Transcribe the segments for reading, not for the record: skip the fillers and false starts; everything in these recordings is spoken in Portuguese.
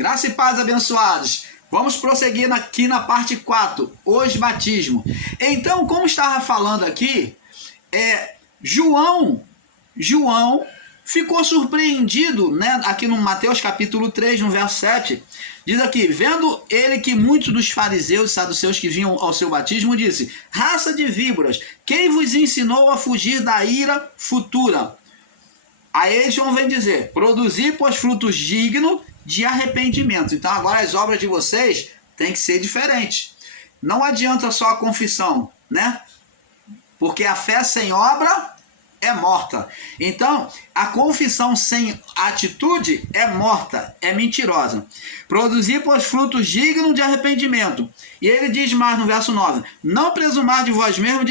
Graça e paz, abençoados. Vamos prosseguir aqui na parte 4, os batismos. Então, como estava falando aqui, João ficou surpreendido, né? Aqui no Mateus capítulo 3, no verso 7, diz aqui: vendo ele que muitos dos fariseus e saduceus que vinham ao seu batismo, disse: raça de víboras, quem vos ensinou a fugir da ira futura? Aí João vem dizer: produzir, pois, frutos dignos de arrependimento. Então agora as obras de vocês têm que ser diferentes. Não adianta só a confissão, né? Porque a fé sem obra é morta. Então, a confissão sem atitude é morta, é mentirosa. Produzir, pois, frutos dignos de arrependimento. E ele diz mais no verso 9: não presumar de vós mesmos,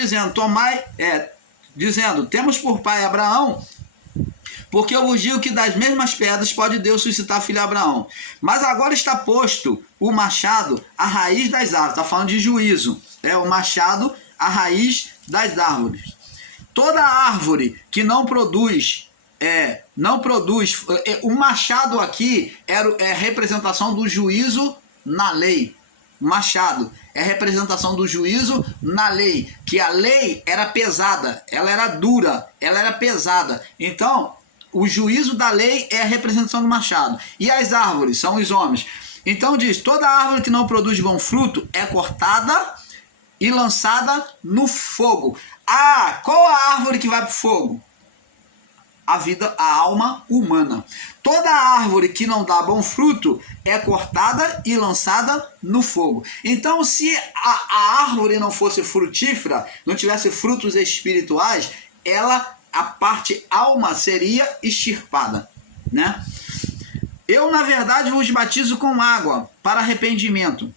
dizendo, temos por pai Abraão, porque eu vos digo que das mesmas pedras pode Deus suscitar filho de Abraão. Mas agora está posto o machado à raiz das árvores. Está falando de juízo. O machado à raiz das árvores. Toda árvore que não produz, o machado aqui é representação do juízo na lei. Machado é representação do juízo na lei, que a lei era pesada, ela era dura, ela era pesada. Então, o juízo da lei é a representação do machado. E as árvores são os homens. Então diz: toda árvore que não produz bom fruto é cortada e lançada no fogo. Qual a árvore que vai para o fogo? A alma humana. Toda árvore que não dá bom fruto é cortada e lançada no fogo. Então, se a árvore não fosse frutífera, não tivesse frutos espirituais, a parte alma seria extirpada, né? Eu, na verdade, vos batizo com água para arrependimento.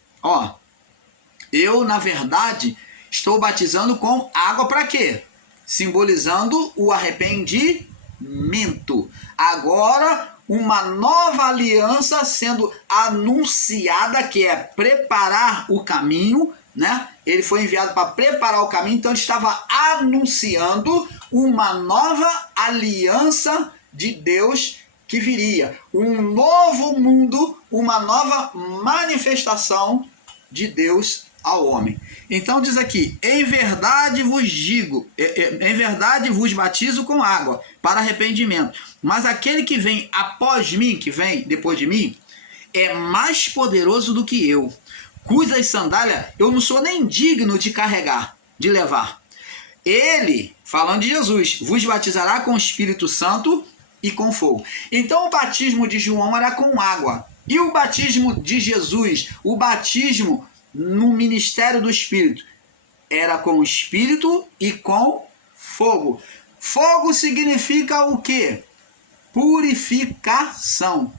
Eu, na verdade, estou batizando com água para quê? Simbolizando o arrependimento. Agora, uma nova aliança sendo anunciada, que é preparar o caminho, né? Ele foi enviado para preparar o caminho, então ele estava anunciando uma nova aliança de Deus que viria. Um novo mundo, uma nova manifestação de Deus ao homem. Então diz aqui: em verdade vos digo, em verdade vos batizo com água para arrependimento, mas aquele que vem após mim, que vem depois de mim, é mais poderoso do que eu, cujas sandálias eu não sou nem digno de carregar, de levar. Ele, falando de Jesus, vos batizará com o Espírito Santo e com fogo. Então o batismo de João era com água. E o batismo de Jesus, o batismo no ministério do Espírito, era com o Espírito e com fogo. Fogo significa o quê? Purificação.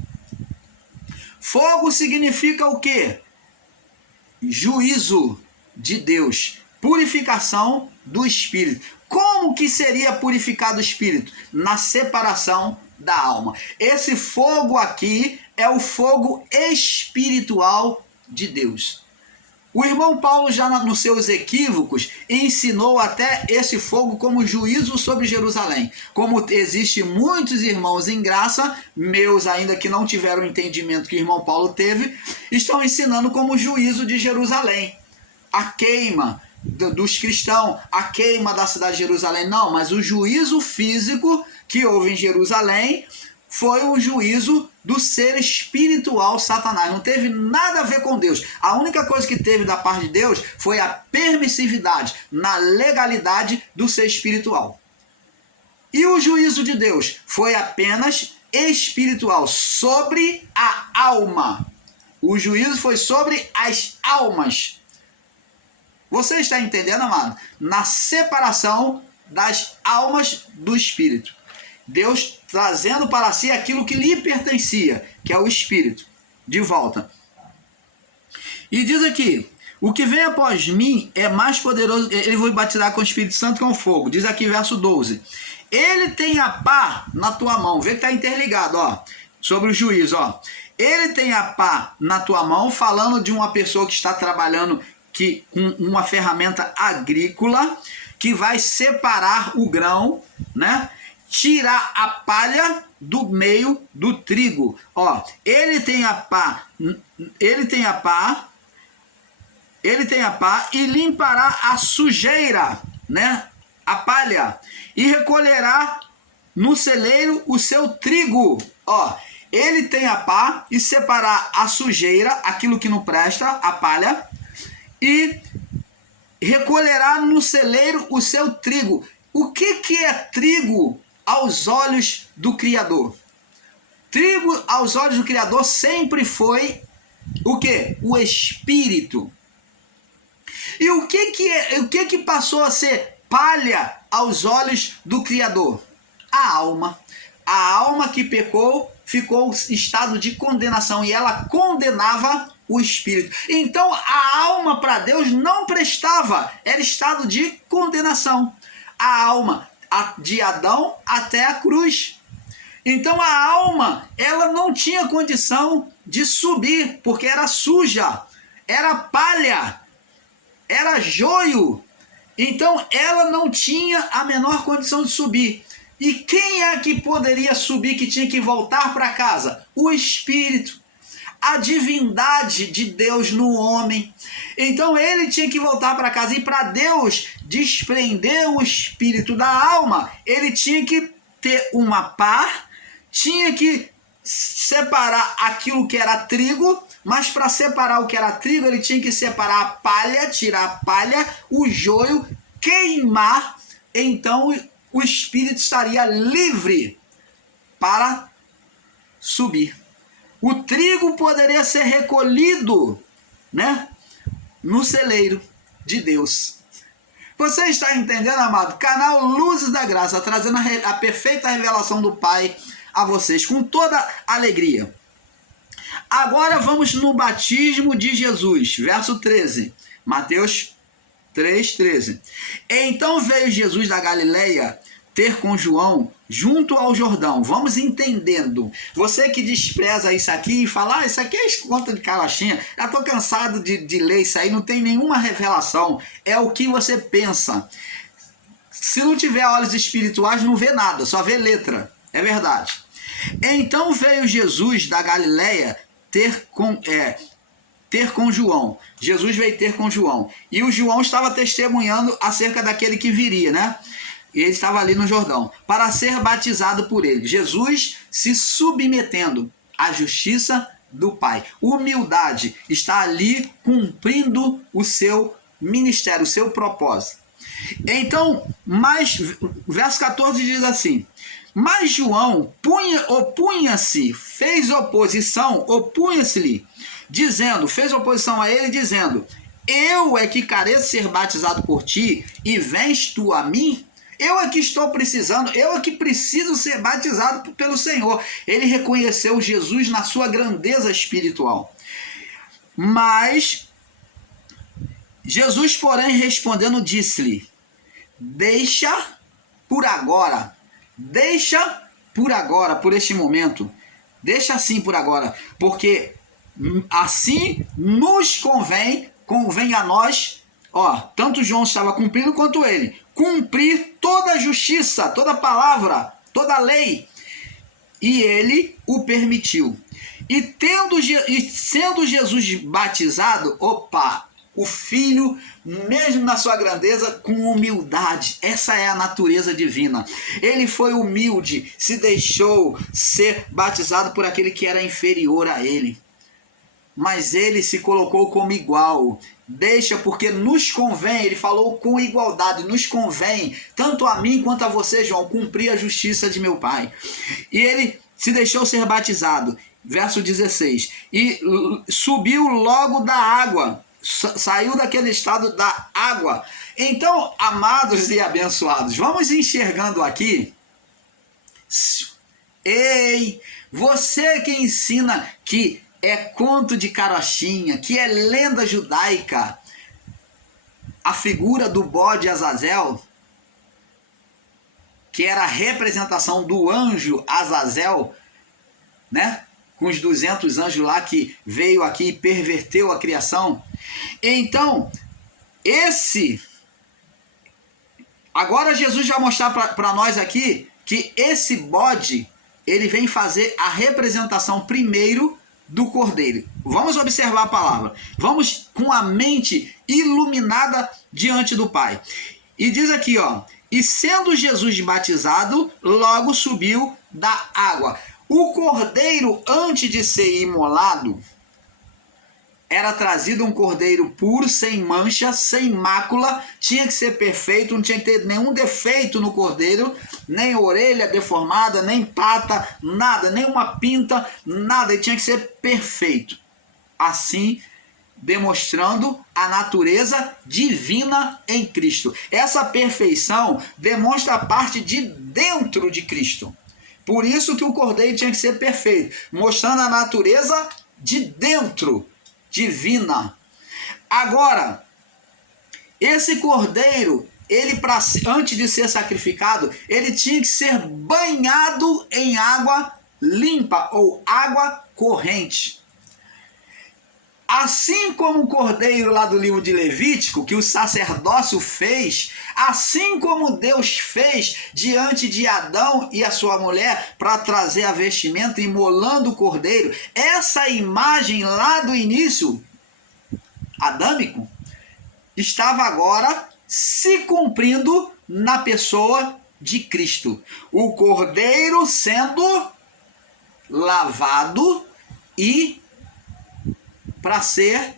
Fogo significa o quê? Juízo de Deus. Purificação do Espírito. Como que seria purificado o Espírito? Na separação da alma. Esse fogo aqui é o fogo espiritual de Deus. O irmão Paulo, já nos seus equívocos, ensinou até esse fogo como juízo sobre Jerusalém. Como existe muitos irmãos em graça, meus ainda que não tiveram o entendimento que o irmão Paulo teve, estão ensinando como juízo de Jerusalém. A queima dos cristãos, a queima da cidade de Jerusalém. Não, mas o juízo físico que houve em Jerusalém foi um juízo do ser espiritual Satanás. Não teve nada a ver com Deus. A única coisa que teve da parte de Deus foi a permissividade na legalidade do ser espiritual. E o juízo de Deus foi apenas espiritual, sobre a alma. O juízo foi sobre as almas. Você está entendendo, amado? Na separação das almas do espírito. Deus trazendo para si aquilo que lhe pertencia, que é o espírito, de volta. E diz aqui: o que vem após mim é mais poderoso, ele vai batizar com o Espírito Santo com fogo. Diz aqui verso 12: ele tem a pá na tua mão. Vê que está interligado, sobre o juízo, Ele tem a pá na tua mão, falando de uma pessoa que está trabalhando com uma ferramenta agrícola, que vai separar o grão, né? tirar a palha do meio do trigo. Ó, ele tem a pá e limpará a sujeira, né? A palha, e recolherá no celeiro o seu trigo. Ó, ele tem a pá e separar a sujeira, aquilo que não presta, a palha, e recolherá no celeiro o seu trigo. O que é trigo aos olhos do Criador? Trigo aos olhos do Criador sempre foi o quê? O Espírito. E o que passou a ser palha aos olhos do Criador? A alma. A alma que pecou ficou em estado de condenação e ela condenava o Espírito. Então a alma para Deus não prestava, era estado de condenação. A alma de Adão até a cruz. Então a alma, ela não tinha condição de subir, porque era suja, era palha, era joio. Então ela não tinha a menor condição de subir. E quem é que poderia subir, que tinha que voltar para casa? O Espírito, a divindade de Deus no homem. Então ele tinha que voltar para casa. E para Deus desprender o Espírito da alma, ele tinha que ter uma pá, tinha que separar aquilo que era trigo, mas para separar o que era trigo, ele tinha que separar a palha, tirar a palha, o joio, queimar. Então o Espírito estaria livre para subir. O trigo poderia ser recolhido, né, no celeiro de Deus. Você está entendendo, amado? Canal Luzes da Graça, trazendo a perfeita revelação do Pai a vocês, com toda alegria. Agora vamos no batismo de Jesus, verso 13. Mateus 3:13. Então veio Jesus da Galileia ter com João junto ao Jordão. Vamos entendendo. Você que despreza isso aqui e fala, isso aqui é conta de carochinha, já estou cansado de ler isso aí, não tem nenhuma revelação. É o que você pensa. Se não tiver olhos espirituais, não vê nada, só vê letra. É verdade. Então veio Jesus da Galileia ter com João. Jesus veio ter com João. E o João estava testemunhando acerca daquele que viria, né? E ele estava ali no Jordão, para ser batizado por ele. Jesus se submetendo à justiça do Pai. Humildade, está ali cumprindo o seu ministério, o seu propósito. Então, verso 14 diz assim: mas João opunha-se, fez oposição, opunha-se-lhe, dizendo, fez oposição a ele, dizendo: eu é que careço ser batizado por ti, e vens tu a mim? Eu é que estou precisando, eu é que preciso ser batizado pelo Senhor. Ele reconheceu Jesus na sua grandeza espiritual. Mas Jesus, porém, respondendo, disse-lhe: deixa por agora, por este momento, deixa assim por agora, porque assim nos convém a nós, ó, tanto João estava cumprindo quanto ele, cumprir toda a justiça, toda a palavra, toda a lei. E ele o permitiu. E sendo Jesus batizado, o Filho, mesmo na sua grandeza, com humildade. Essa é a natureza divina. Ele foi humilde, se deixou ser batizado por aquele que era inferior a ele. Mas ele se colocou como igual. Deixa, porque nos convém, ele falou com igualdade, nos convém, tanto a mim quanto a você, João, cumprir a justiça de meu Pai. E ele se deixou ser batizado. Verso 16. E subiu logo da água. Saiu daquele estado da água. Então, amados e abençoados, vamos enxergando aqui. Ei, você que ensina que é conto de carochinha, que é lenda judaica, a figura do bode Azazel, que era a representação do anjo Azazel, né? Com os 200 anjos lá que veio aqui e perverteu a criação. Então, agora Jesus vai mostrar para nós aqui que esse bode, ele vem fazer a representação primeiro do cordeiro. Vamos observar a palavra. Vamos com a mente iluminada diante do Pai. E diz aqui, ó, e sendo Jesus batizado, logo subiu da água. O cordeiro, antes de ser imolado, era trazido um cordeiro puro, sem mancha, sem mácula, tinha que ser perfeito, não tinha que ter nenhum defeito no cordeiro, nem orelha deformada, nem pata, nada, nenhuma pinta, nada, ele tinha que ser perfeito. Assim, demonstrando a natureza divina em Cristo. Essa perfeição demonstra a parte de dentro de Cristo. Por isso que o cordeiro tinha que ser perfeito, mostrando a natureza de dentro divina. Agora, esse cordeiro, ele antes de ser sacrificado, ele tinha que ser banhado em água limpa ou água corrente. Assim como o cordeiro lá do livro de Levítico, que o sacerdócio fez, assim como Deus fez diante de Adão e a sua mulher para trazer a vestimenta, imolando o cordeiro, essa imagem lá do início adâmico estava agora se cumprindo na pessoa de Cristo. O cordeiro sendo lavado e para ser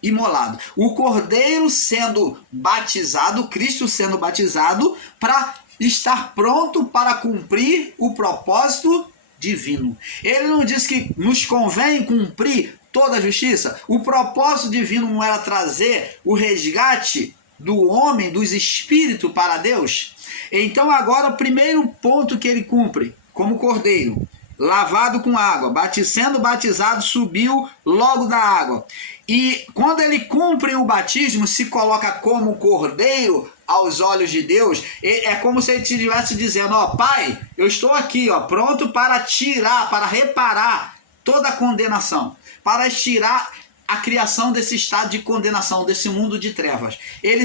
imolado. O cordeiro sendo batizado, Cristo sendo batizado, para estar pronto para cumprir o propósito divino. Ele não diz que nos convém cumprir toda a justiça. O propósito divino não era trazer o resgate do homem, dos espíritos para Deus? Então agora o primeiro ponto que ele cumpre como cordeiro, lavado com água, sendo batizado, subiu logo da água. E quando ele cumpre o batismo, se coloca como cordeiro aos olhos de Deus. É como se ele estivesse dizendo, ó, Pai, eu estou aqui, ó, pronto para tirar, para reparar toda a condenação, para tirar a criação desse estado de condenação, desse mundo de trevas. Ele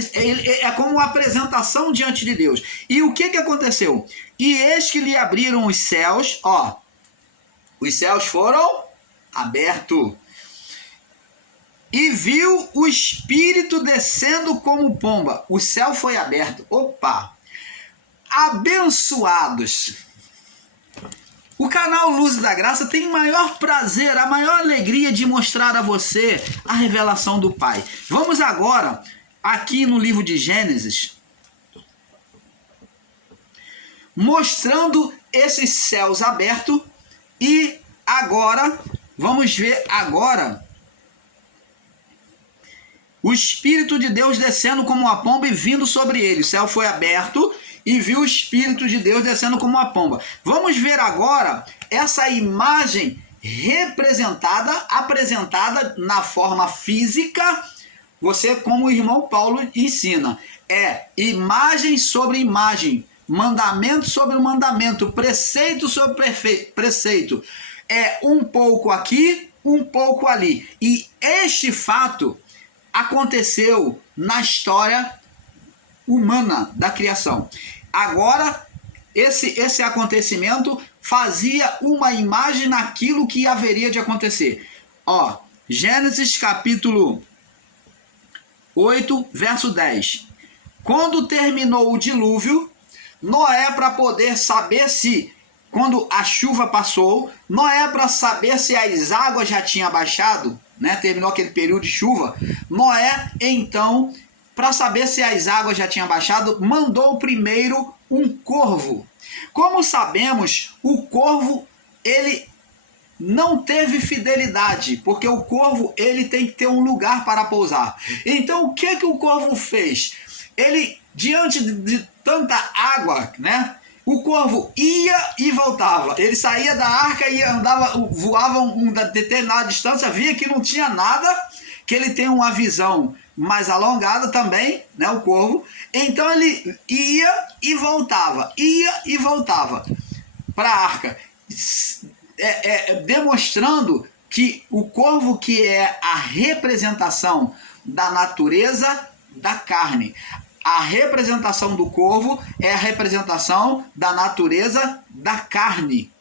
é como uma apresentação diante de Deus. E o que aconteceu? E eis que lhe abriram os céus, ó, os céus foram abertos. E viu o Espírito descendo como pomba. O céu foi aberto. Opa! Abençoados! O canal Luz da Graça tem o maior prazer, a maior alegria de mostrar a você a revelação do Pai. Vamos agora, aqui no livro de Gênesis, mostrando esses céus abertos. E agora, vamos ver agora o Espírito de Deus descendo como uma pomba e vindo sobre ele. O céu foi aberto e viu o Espírito de Deus descendo como uma pomba. Vamos ver agora essa imagem representada, apresentada na forma física. Você, como o irmão Paulo ensina, é imagem sobre imagem, mandamento sobre mandamento, preceito sobre preceito. É um pouco aqui, um pouco ali. E este fato aconteceu na história humana da criação. Agora, esse acontecimento fazia uma imagem naquilo que haveria de acontecer. Ó, Gênesis capítulo 8, verso 10. Quando terminou o dilúvio, Noé, para poder saber se, quando a chuva passou, Noé, para saber se as águas já tinham baixado, né, terminou aquele período de chuva, Noé, então, para saber se as águas já tinham baixado, mandou primeiro um corvo. Como sabemos, o corvo, ele não teve fidelidade, porque o corvo, ele tem que ter um lugar para pousar. Então, o que o corvo fez? Ele, diante de tanta água, né? O corvo ia e voltava. Ele saía da arca e andava, voava uma determinada distância, via que não tinha nada, que ele tem uma visão mais alongada também, né, o corvo. Então ele ia e voltava para a arca, demonstrando que o corvo, que é a representação da natureza da carne, a representação do corvo é a representação da natureza da carne,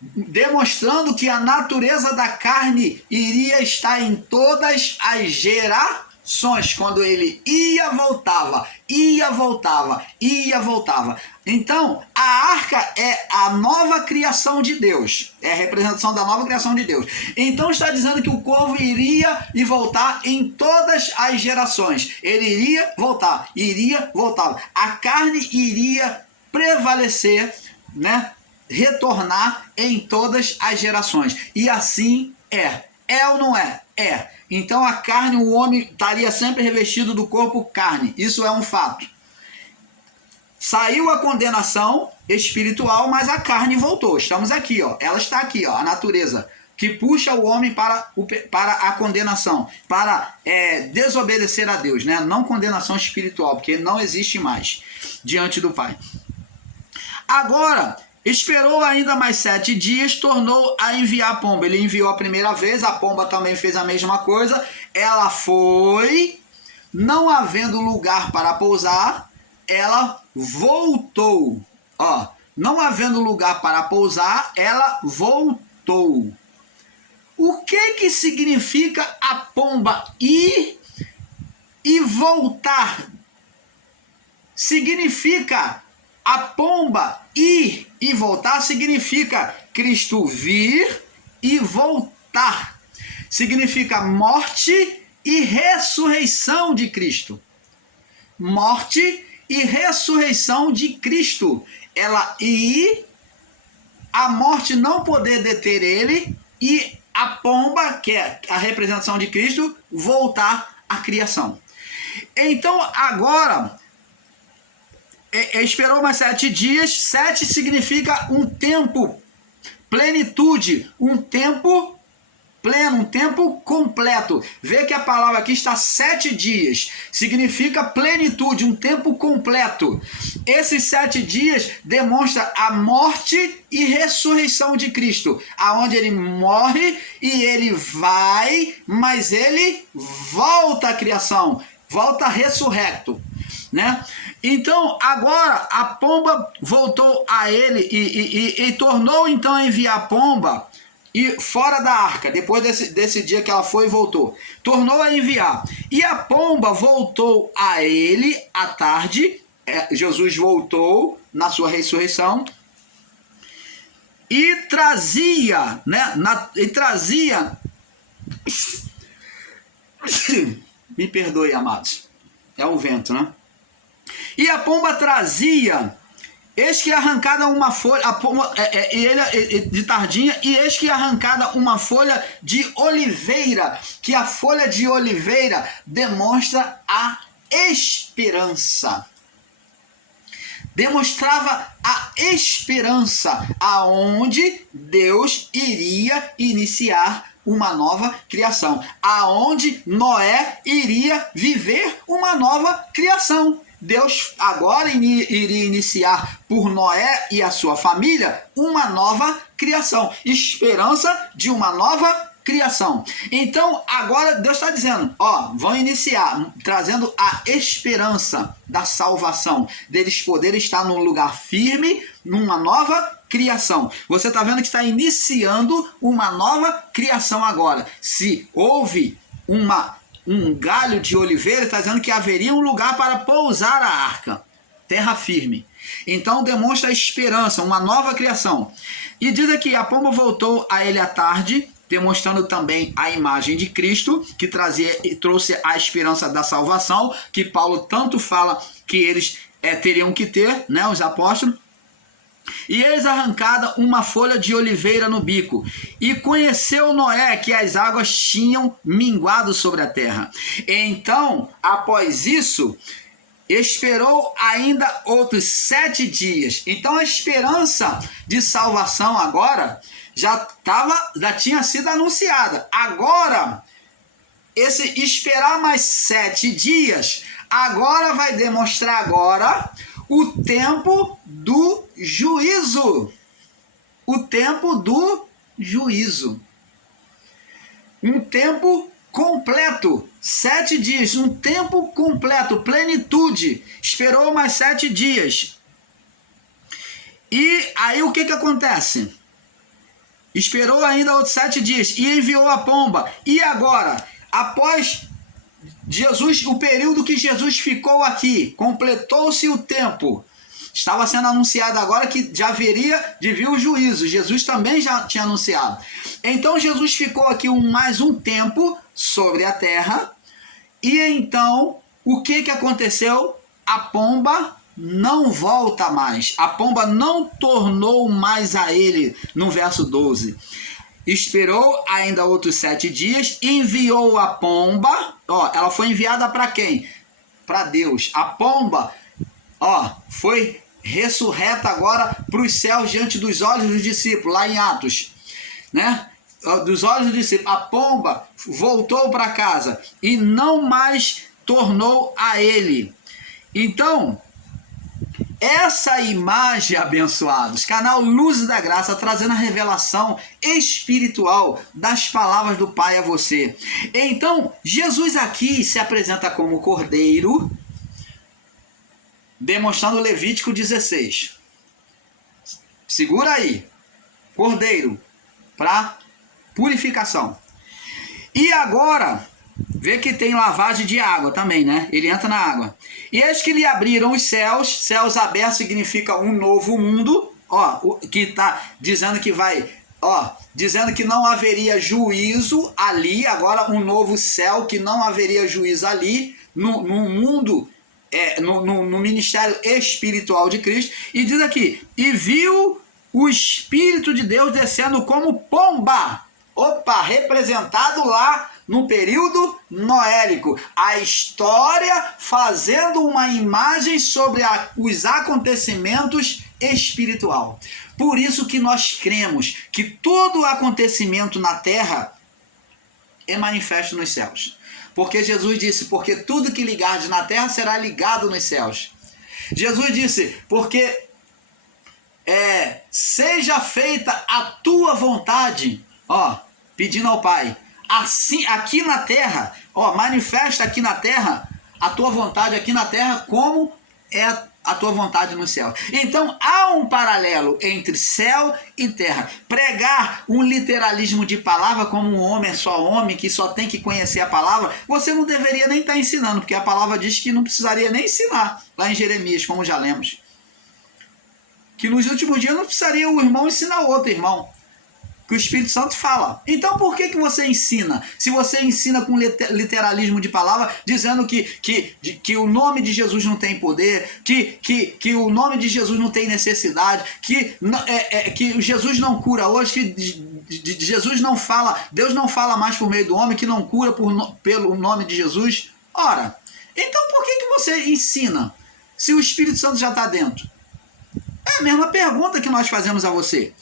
demonstrando que a natureza da carne iria estar em todas as gerações, quando ele ia, voltava, ia, voltava, ia, voltava. Então, a arca é a nova criação de Deus, é a representação da nova criação de Deus. Então está dizendo que o corvo iria e voltar em todas as gerações. Ele iria, voltar, iria, voltava. A carne iria prevalecer, né? Retornar em todas as gerações. E assim é. É ou não é? É. Então a carne, o homem estaria sempre revestido do corpo carne. Isso é um fato. Saiu a condenação espiritual, mas a carne voltou. Estamos aqui, ó. Ela está aqui, ó. A natureza que puxa o homem para a condenação, para desobedecer a Deus, né? Não condenação espiritual, porque não existe mais diante do Pai. Agora, esperou ainda mais 7 dias, tornou a enviar a pomba. Ele enviou a primeira vez, a pomba também fez a mesma coisa. Ela foi, não havendo lugar para pousar, ela voltou. Ó, não havendo lugar para pousar, ela voltou. O que significa a pomba ir e voltar? Significa a pomba ir e voltar, significa Cristo vir e voltar. Significa morte e ressurreição de Cristo. Morte e ressurreição de Cristo. Ela ir, a morte não poder deter ele, e a pomba, que é a representação de Cristo, voltar à criação. Então agora, esperou mais 7 dias. 7 significa um tempo, plenitude, um tempo pleno, um tempo completo. Vê que a palavra aqui está 7 dias, significa plenitude, um tempo completo. Esses 7 dias demonstra a morte e ressurreição de Cristo, aonde ele morre e ele vai, mas ele volta à criação, volta ressurrecto, né? Então agora a pomba voltou a ele e tornou então a enviar a pomba e fora da arca, depois desse dia que ela foi e voltou, tornou a enviar. E a pomba voltou a ele à tarde. Jesus voltou na sua ressurreição e trazia, né? Me perdoe, amados, é o vento, né? E a pomba trazia, eis que arrancada uma folha, a pomba, de tardinha, e eis que arrancada uma folha de oliveira, que a folha de oliveira demonstra a esperança. Demonstrava a esperança, aonde Deus iria iniciar uma nova criação, aonde Noé iria viver uma nova criação. Deus agora iria iniciar por Noé e a sua família uma nova criação, esperança de uma nova criação. Então agora Deus está dizendo, ó, vão iniciar, trazendo a esperança da salvação, deles poderem estar num lugar firme, numa nova criação. Você está vendo que está iniciando uma nova criação agora. Se houve um galho de oliveira, está dizendo que haveria um lugar para pousar a arca, terra firme. Então demonstra a esperança, uma nova criação. E diz aqui, a pomba voltou a ele à tarde, demonstrando também a imagem de Cristo, que trouxe a esperança da salvação, que Paulo tanto fala que eles teriam que ter, né, os apóstolos. E eis arrancada uma folha de oliveira no bico, e conheceu Noé que as águas tinham minguado sobre a terra. Então, após isso, esperou ainda outros 7 dias. Então a esperança de salvação agora já tinha sido anunciada. Agora, esse esperar mais 7 dias, agora vai demonstrar agora o tempo do juízo. O tempo do juízo. Um tempo completo, 7 dias, um tempo completo, plenitude. Esperou mais 7 dias. E aí o que acontece? Esperou ainda outros 7 dias e enviou a pomba. E agora, após Jesus, o período que Jesus ficou aqui, completou-se o tempo. Estava sendo anunciado agora que já haveria de vir o juízo. Jesus também já tinha anunciado. Então Jesus ficou aqui mais um tempo sobre a terra. E então, o que aconteceu? A pomba não volta mais. A pomba não tornou mais a ele, no verso 12. Esperou ainda outros 7 dias, enviou a pomba. Ela foi enviada para quem? Para Deus. A pomba, foi ressurreta agora para os céus diante dos olhos dos discípulos, lá em Atos, né? Dos olhos dos discípulos. A pomba voltou para casa e não mais tornou a ele. Então, essa imagem, abençoados, canal Luz da Graça, trazendo a revelação espiritual das palavras do Pai a você. Então, Jesus aqui se apresenta como Cordeiro, demonstrando Levítico 16. Segura aí. Cordeiro, para purificação. E agora, vê que tem lavagem de água também, né? Ele entra na água. E eis que lhe abriram os céus. Céus abertos significa um novo mundo. Que está dizendo que vai... dizendo que não haveria juízo ali. Agora um novo céu, que não haveria juízo ali. No mundo... no ministério espiritual de Cristo. E diz aqui: e viu o Espírito de Deus descendo como pomba. Representado lá no período noélico. A história fazendo uma imagem sobre os acontecimentos espiritual. Por isso que nós cremos que todo acontecimento na terra é manifesto nos céus. Porque Jesus disse, porque tudo que ligardes na terra será ligado nos céus. Jesus disse, porque seja feita a tua vontade, pedindo ao Pai, assim, aqui na terra, manifesta aqui na terra a tua vontade aqui na terra, como é a tua vontade no céu. Então há um paralelo entre céu e terra. Pregar um literalismo de palavra como um homem é só homem, que só tem que conhecer a palavra, você não deveria nem estar ensinando, porque a palavra diz que não precisaria nem ensinar, lá em Jeremias, como já lemos. Que nos últimos dias não precisaria o irmão ensinar o outro irmão. Que o Espírito Santo fala. Então por que você ensina? Se você ensina com literalismo de palavra, dizendo que o nome de Jesus não tem poder, que o nome de Jesus não tem necessidade, que Jesus não cura hoje, que Jesus não fala, Deus não fala mais por meio do homem, que não cura pelo nome de Jesus. Ora, então por que você ensina? Se o Espírito Santo já está dentro? É a mesma pergunta que nós fazemos a você.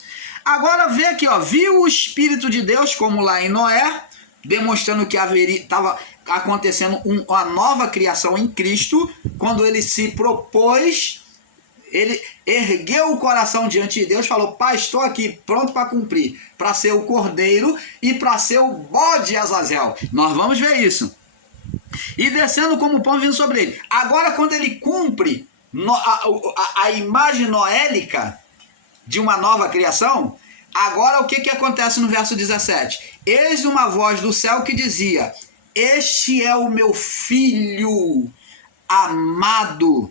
Agora vê aqui, viu o Espírito de Deus, como lá em Noé, demonstrando que estava acontecendo uma nova criação em Cristo, quando ele se propôs, ele ergueu o coração diante de Deus, falou: Pai, estou aqui pronto para cumprir, para ser o Cordeiro e para ser o bode Azazel. Nós vamos ver isso. E descendo como pão vindo sobre ele. Agora, quando ele cumpre a imagem noélica de uma nova criação, agora o que acontece no verso 17? Eis uma voz do céu que dizia: este é o meu filho amado,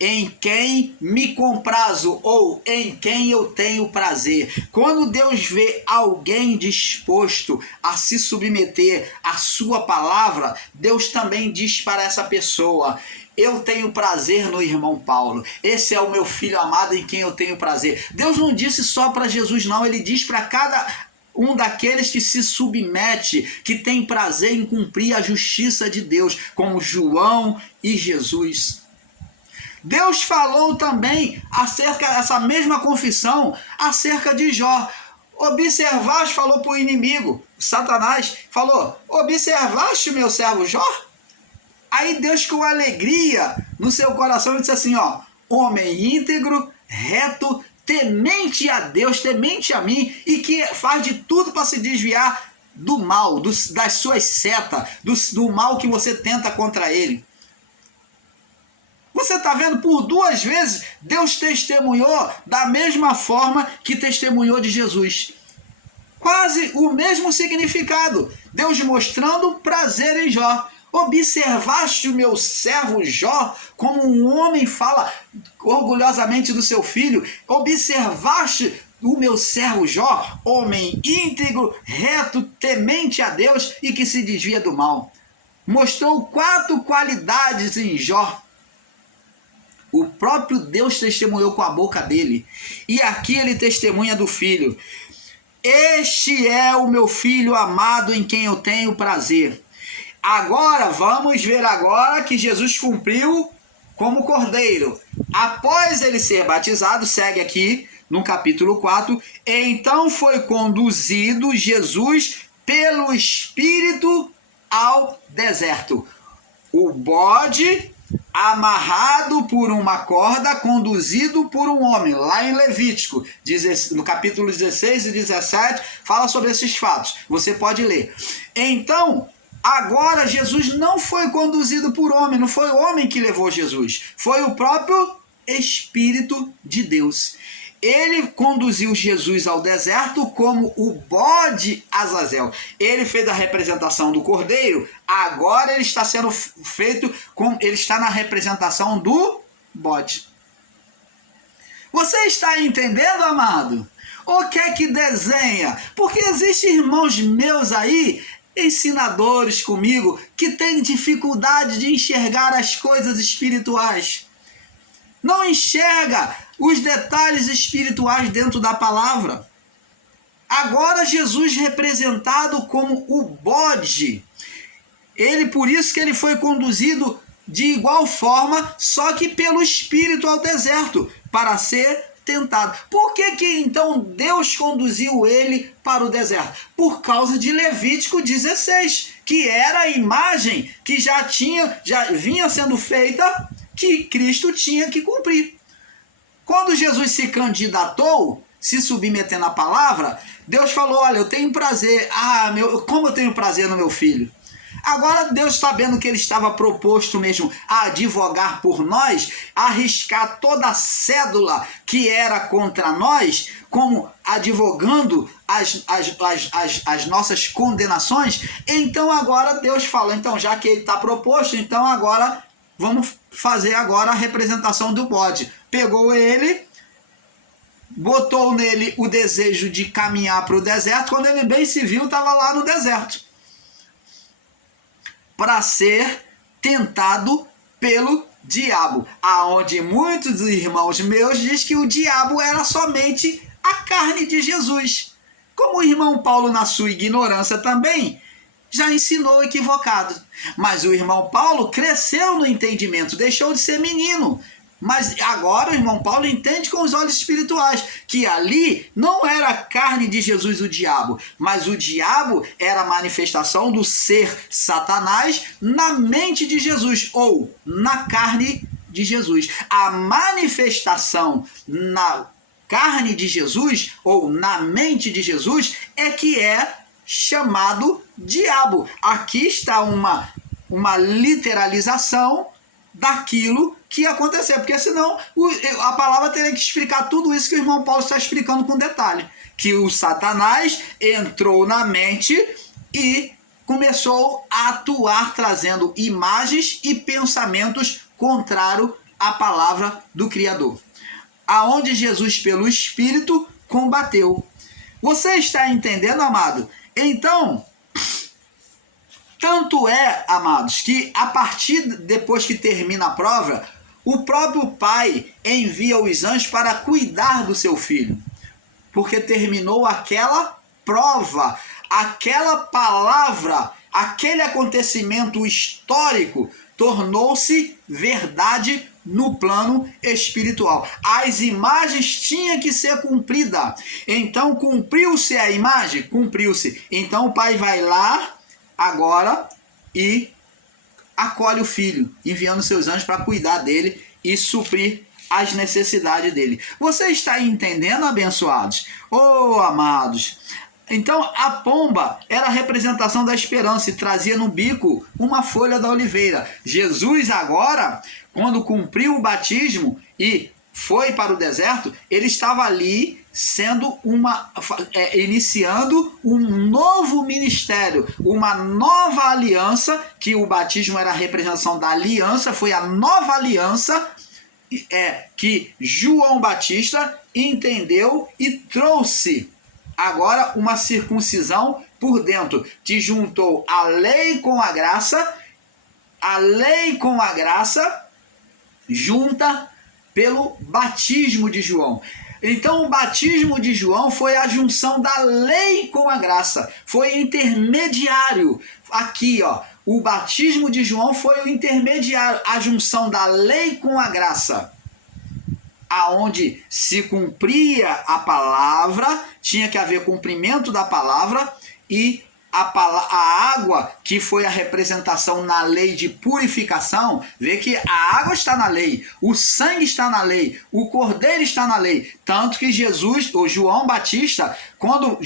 em quem me comprazo, ou em quem eu tenho prazer. Quando Deus vê alguém disposto a se submeter à sua palavra, Deus também diz para essa pessoa: eu tenho prazer no irmão Paulo. Esse é o meu filho amado em quem eu tenho prazer. Deus não disse só para Jesus, não. Ele diz para cada um daqueles que se submete, que tem prazer em cumprir a justiça de Deus, como João e Jesus. Deus falou também acerca dessa mesma confissão, acerca de Jó. Observaste, falou para o inimigo, Satanás, falou: observaste meu servo Jó? Aí Deus, com alegria no seu coração, disse assim: homem íntegro, reto, temente a Deus, temente a mim, e que faz de tudo para se desviar do mal, das suas setas, do mal que você tenta contra ele. Você está vendo? Por 2 vezes, Deus testemunhou da mesma forma que testemunhou de Jesus. Quase o mesmo significado. Deus mostrando prazer em Jó. Observaste o meu servo Jó, como um homem fala orgulhosamente do seu filho. Observaste o meu servo Jó, homem íntegro, reto, temente a Deus e que se desvia do mal. Mostrou 4 qualidades em Jó. O próprio Deus testemunhou com a boca dele. E aqui ele testemunha do filho. Este é o meu filho amado em quem eu tenho prazer. Agora, vamos ver agora que Jesus cumpriu como cordeiro. Após ele ser batizado, segue aqui no capítulo 4, então foi conduzido Jesus pelo Espírito ao deserto. O bode amarrado por uma corda, conduzido por um homem, lá em Levítico, no capítulo 16 e 17, fala sobre esses fatos. Você pode ler. Então, agora Jesus não foi conduzido por homem, não foi o homem que levou Jesus, foi o próprio Espírito de Deus. Ele conduziu Jesus ao deserto como o bode Azazel. Ele fez a representação do cordeiro, agora ele está sendo feito, ele está na representação do bode. Você está entendendo, amado? O que é que desenha? Porque existem irmãos meus aí, ensinadores comigo, que têm dificuldade de enxergar as coisas espirituais. Não enxerga os detalhes espirituais dentro da palavra. Agora Jesus representado como o bode. Por isso que ele foi conduzido de igual forma, só que pelo Espírito ao deserto, para ser tentado. Por que então Deus conduziu ele para o deserto? Por causa de Levítico 16, que era a imagem que já vinha sendo feita, que Cristo tinha que cumprir. Quando Jesus se candidatou, se submetendo à palavra, Deus falou, olha, eu tenho prazer, como eu tenho prazer no meu filho. Agora Deus, sabendo que ele estava proposto mesmo a advogar por nós, a arriscar toda a cédula que era contra nós, como advogando as nossas condenações, então agora Deus fala, então já que ele está proposto, então agora vamos fazer agora a representação do bode. Pegou ele, botou nele o desejo de caminhar para o deserto, quando ele bem se viu, estava lá no deserto, para ser tentado pelo diabo, aonde muitos irmãos meus dizem que o diabo era somente a carne de Jesus, como o irmão Paulo, na sua ignorância também, já ensinou equivocado. Mas o irmão Paulo cresceu no entendimento, deixou de ser menino. Mas agora o irmão Paulo entende com os olhos espirituais que ali não era a carne de Jesus o diabo, mas o diabo era a manifestação do ser Satanás na mente de Jesus, ou na carne de Jesus. A manifestação na carne de Jesus, ou na mente de Jesus, é que é chamado diabo. Aqui está uma literalização daquilo que aconteceu, porque senão a palavra teria que explicar tudo isso que o irmão Paulo está explicando com detalhe, que o Satanás entrou na mente e começou a atuar trazendo imagens e pensamentos contrários à palavra do Criador, aonde Jesus pelo Espírito combateu. Você está entendendo, amado? Então, tanto é, amados, que a partir depois que termina a prova, o próprio pai envia os anjos para cuidar do seu filho, porque terminou aquela prova, aquela palavra, aquele acontecimento histórico tornou-se verdade no plano espiritual. As imagens tinham que ser cumpridas. Então, cumpriu-se a imagem? Cumpriu-se. Então, o pai vai lá agora e acolhe o filho, enviando seus anjos para cuidar dele e suprir as necessidades dele. Você está entendendo, abençoados? Oh, amados, Então a pomba era a representação da esperança e trazia no bico uma folha da oliveira. Jesus agora, quando cumpriu o batismo e foi para o deserto, ele estava ali iniciando um novo ministério, uma nova aliança, que o batismo era a representação da aliança, foi a nova aliança que João Batista entendeu e trouxe agora uma circuncisão por dentro, que juntou a lei com a graça junta pelo batismo de João. Então o batismo de João foi a junção da lei com a graça, foi intermediário. Aqui, ó, o batismo de João foi o intermediário, a junção da lei com a graça, aonde se cumpria a palavra, tinha que haver cumprimento da palavra, e a água, que foi a representação na lei de purificação, vê que a água está na lei, o sangue está na lei, o cordeiro está na lei, tanto que João Batista, quando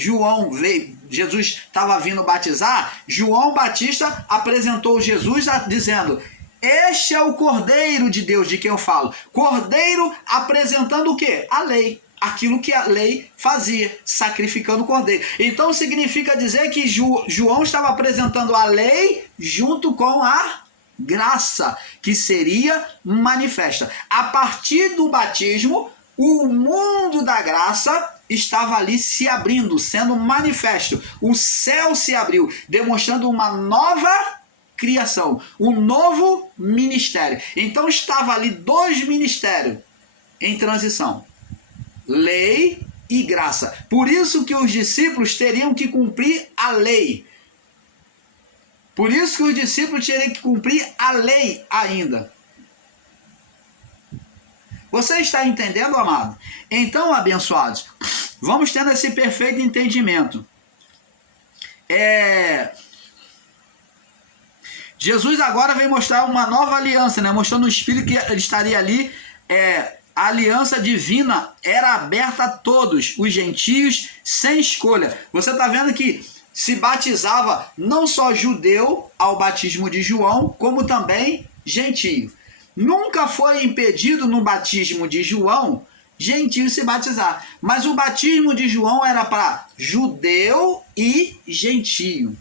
Jesus estava vindo batizar, João Batista apresentou Jesus dizendo: este é o Cordeiro de Deus de quem eu falo. Cordeiro apresentando o quê? A lei. Aquilo que a lei fazia, sacrificando o cordeiro. Então significa dizer que João estava apresentando a lei junto com a graça, que seria manifesta. A partir do batismo, o mundo da graça estava ali se abrindo, sendo manifesto. O céu se abriu, demonstrando uma nova criação, um novo ministério. Então estava ali dois ministérios em transição: lei e graça. Por isso que os discípulos teriam que cumprir a lei. Por isso que os discípulos teriam que cumprir a lei ainda. Você está entendendo, amado? Então, abençoados, vamos tendo esse perfeito entendimento. Jesus agora vem mostrar uma nova aliança, né? Mostrando o Espírito que ele estaria ali. A aliança divina era aberta a todos, os gentios, sem escolha. Você está vendo que se batizava não só judeu ao batismo de João, como também gentio. Nunca foi impedido no batismo de João gentio se batizar, mas o batismo de João era para judeu e gentio.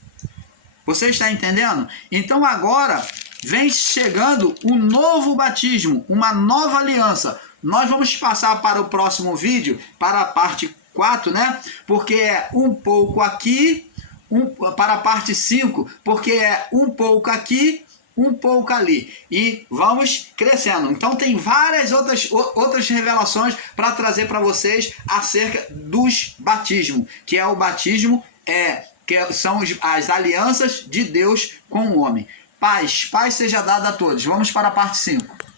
Você está entendendo? Então agora vem chegando um novo batismo, uma nova aliança. Nós vamos passar para o próximo vídeo, para a parte 4, né? Porque é um pouco aqui, para a parte 5, porque é um pouco aqui, um pouco ali. E vamos crescendo. Então tem várias outras revelações para trazer para vocês acerca dos batismos, que é o batismo, que são as alianças de Deus com o homem. Paz seja dada a todos. Vamos para a parte 5.